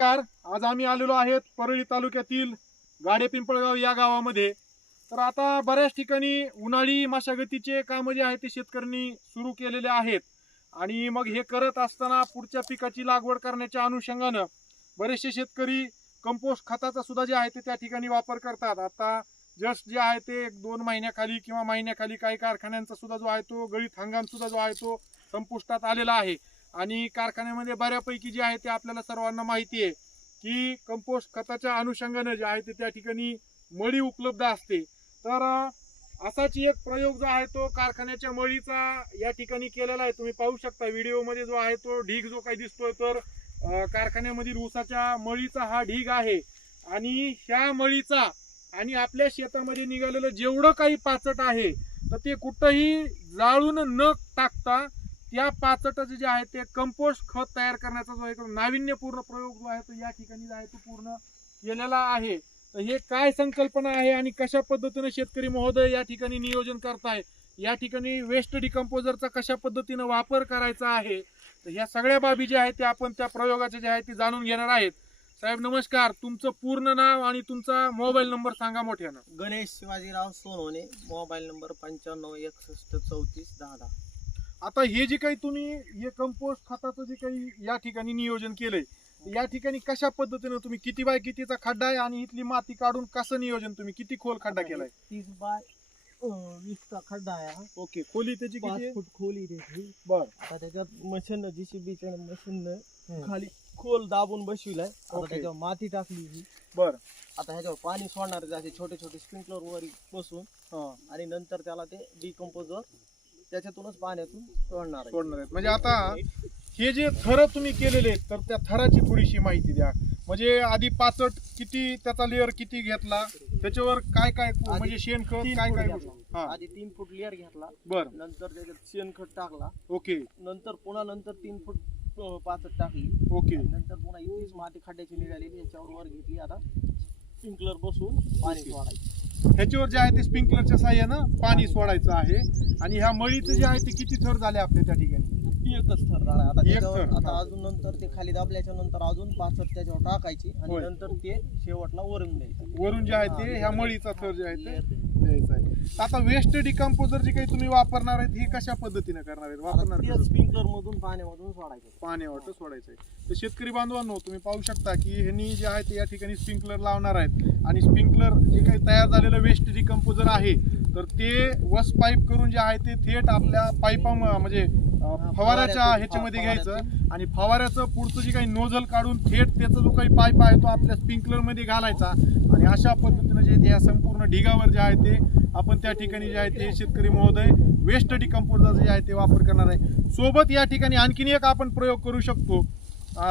नमस्कार. आज आम्ही आलेलो आहेत परळी तालुक्यातील गाडे पिंपळगाव या गावामध्ये. तर आता बऱ्याच ठिकाणी उन्हाळी मशागतीचे काम जे आहे ते शेतकऱ्यांनी सुरू केलेले आहेत आणि मग हे करत असताना पुढच्या पिकाची लागवड करण्याच्या अनुषंगानं बरेचसे शेतकरी कंपोस्ट खताचा सुद्धा जे आहे ते त्या ठिकाणी वापर करतात. आता जस्ट जे आहे ते 1-2 महिन्याखाली किंवा महिन्याखाली काही कारखान्यांचा सुद्धा जो आहे तो गळीत हंगाम सुद्धा जो आहे तो संपुष्टात आलेला आहे आणि कारखान्यामध्ये बऱ्यापैकी जे आहे ते आपल्याला सर्वांना माहिती आहे की कंपोस्ट खताच्या अनुषंगाने जे आहे ते त्या ठिकाणी मळी उपलब्ध असते. तर असाच एक प्रयोग जो आहे तो कारखान्याच्या मळीचा या ठिकाणी केलेला आहे. तुम्ही पाहू शकता व्हिडिओमध्ये जो आहे तो ढीग जो काही दिसतोय तर कारखान्यामधील ऊसाच्या मळीचा हा ढीग आहे आणि ह्या मळीचा आणि आपल्या शेतामध्ये निघालेलं जेवढं काही पाचट आहे तर ते कुठंही जाळून न टाकता त्या पाचटाचं जे आहे ते कंपोस्ट खत तयार करण्याचा जो एक नाविन्यपूर्ण प्रयोग जो आहे तो या ठिकाणी जो आहे तो पूर्ण केलेला आहे. तर हे काय संकल्पना आहे आणि कशा पद्धतीने शेतकरी महोदय या ठिकाणी नियोजन करताय, या ठिकाणी वेस्ट डिकम्पोजरचा कशा पद्धतीने वापर करायचा आहे, तर ह्या सगळ्या बाबी ज्या आहेत त्या आपण त्या प्रयोगाचे जे आहे ते जाणून घेणार आहेत. साहेब नमस्कार. तुमचं पूर्ण नाव आणि तुमचा मोबाईल नंबर सांगा मोठ्यानं. Ganesh Shivajirao Sonawane, mobile number 9561341010. आता हे जे काही तुम्ही हे कंपोस्ट खताचं जे काही या ठिकाणी नियोजन केलंय, या ठिकाणी कशा पद्धतीने तुम्ही किती बाय कितीचा खड्डा आहे आणि इथली माती काढून कसं नियोजन, तुम्ही किती खोल खड्डा केलाय? 30 बाय 20 चा खड्डा आहे हा. ओके. खोली त्याची 5 किती आहे? फूट खोली त्याची. बर. आता त्याच्यात मशीन जीसीबीच्या मशीन खाली खोल दाबून बसविलाय. आता ओके. त्याच्यावर माती टाकली ही. बर. आता ह्याच्यावर पाणी सोडणार असे छोटे छोटे स्प्रिंकलर वर बसून आणि नंतर त्याला ते डिकम्पोजर त्याच्यातूनच पाण्यातून सोडणार आहेत. म्हणजे आता हे जे थर तुम्ही केलेले आहेत तर त्या थराची थोडीशी माहिती द्या. म्हणजे आधी पाचट किती, त्याचा लेअर किती घेतला, त्याच्यावर काय काय म्हणजे शेणखत काय काय आधी 3 फूट लेअर घेतला. बर. नंतर त्याच्यात शेणखत टाकला. ओके. नंतर पुन्हा 3 फूट पाचट टाकली. ओके. नंतर पुन्हा इथेच माती खड्ड्याची निघालेली याच्यावर वर घेतली. आता स्प्रिंकलर बसून पाणी सोडायचं. ह्याच्यावर जे आहे ते स्प्रिंकलरच्या साह्यानं पाणी सोडायचं आहे. आणि ह्या मळीचं जे आहे ते किती थर झाले आपल्या त्या ठिकाणी? एकच थर झाला. आता एक त्याच्यावर थर. आता अजून नंतर ते खाली दाबल्याच्या नंतर अजून पाचट त्याच्यावर टाकायची आणि होय. नंतर ते शेवटला वरून द्यायचं. वरून जे आहे ते ह्या मळीचा थर जे आहे ते द्यायचा आहे. आता वेस्ट डिकम्पोजर जे काही तुम्ही वापरणार आहेत हे कशा पद्धतीने करणार आहेत, वापरणार कसं? स्प्रिंकलर मधून पाण्यामधून सोडायचं. पाण्यावर सोडायचं आहे. तर शेतकरी बांधवांनो तुम्ही पाहू शकता की ह्यांनी जे आहे ते या ठिकाणी स्प्रिंकलर लावणार आहेत आणि स्प्रिंकलर जे काही तयार झालेलं वेस्ट डिकम्पोजर आहे तर ते वस पाईप करून जे आहे ते थेट आपल्या पाईपा म्हणजे फवाऱ्याच्या ह्याच्यामध्ये घ्यायचं आणि फवाऱ्याचं पुढचं जे काही नोझल काढून थेट त्याचा जो काही पाईप आहे तो आपल्या स्प्रिंकलर मध्ये घालायचा आणि अशा पद्धतीने जे या संपूर्ण ढिगावर जे आहे ते आपण त्या ठिकाणी जे आहे ते शेतकरी महोदय वेस्ट डिकम्पोजर जे आहे ते वापर करणार आहे. सोबत या ठिकाणी आणखीन एक आपण प्रयोग करू शकतो.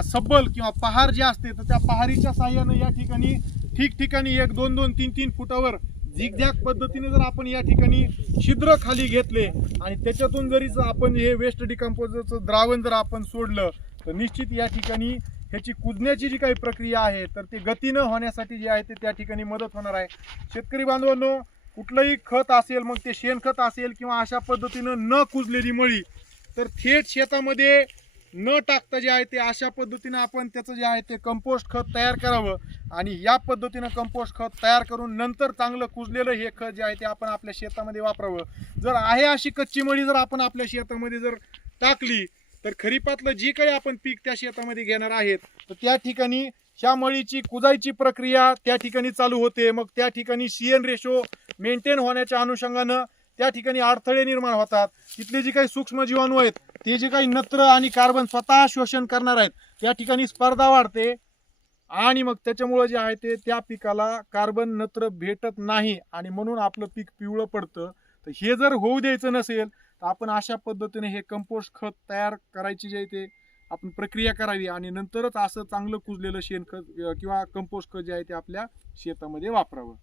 सब्बल किंवा पहार जे असते तर त्या पहारीच्या साह्याने या ठिकाणी ठिकठिकाणी 1-2-2, 3-3 फुटावर झिगझॅग पद्धतीने जर आपण या ठिकाणी छिद्र खाली घेतले आणि त्याच्यातून जरी आपण हे वेस्ट डिकम्पोजरचं द्रावण जर आपण सोडलं तर निश्चित या ठिकाणी ह्याची कुजण्याची जी काही प्रक्रिया आहे तर ते गतीनं होण्यासाठी जे आहे ते त्या ठिकाणी मदत होणार आहे. शेतकरी बांधवांनो कुठलंही खत असेल, मग ते शेणखत असेल किंवा अशा पद्धतीनं न कुजलेली मळी तर थेट शेतामध्ये न टाकता जे आहे ते अशा पद्धतीनं आपण त्याचं जे आहे ते कंपोस्ट खत तयार करावं आणि या पद्धतीनं कंपोस्ट खत तयार करून नंतर चांगलं कुजलेलं हे खत जे आहे ते आपण आपल्या शेतामध्ये वापरावं. जर आहे अशी कच्ची मळी जर आपण आपल्या शेतामध्ये जर टाकली तर खरीपातलं जे काही आपण पीक त्या शेतामध्ये घेणार आहेत तर त्या ठिकाणी ह्या मळीची कुजायची प्रक्रिया त्या ठिकाणी चालू होते. मग त्या ठिकाणी CN रेशो मेंटेन होण्याच्या अनुषंगानं त्या ठिकाणी अडथळे निर्माण होतात. तिथले जे काही सूक्ष्म जीवाणू आहेत ते जे काही नत्र आणि कार्बन स्वतः शोषण करणार आहेत त्या ठिकाणी स्पर्धा वाढते आणि मग त्याच्यामुळे जे आहे ते त्या पिकाला कार्बन नत्र भेटत नाही आणि म्हणून आपलं पीक पिवळं पडतं. तर हे जर होऊ द्यायचं नसेल तर आपण अशा पद्धतीने हे कंपोस्ट खत तयार करायची जे ते आपण प्रक्रिया करावी आणि नंतरच असं चांगलं कुजलेलं शेणखत किंवा कंपोस्ट खत जे आहे ते आपल्या शेतामध्ये वापरावं.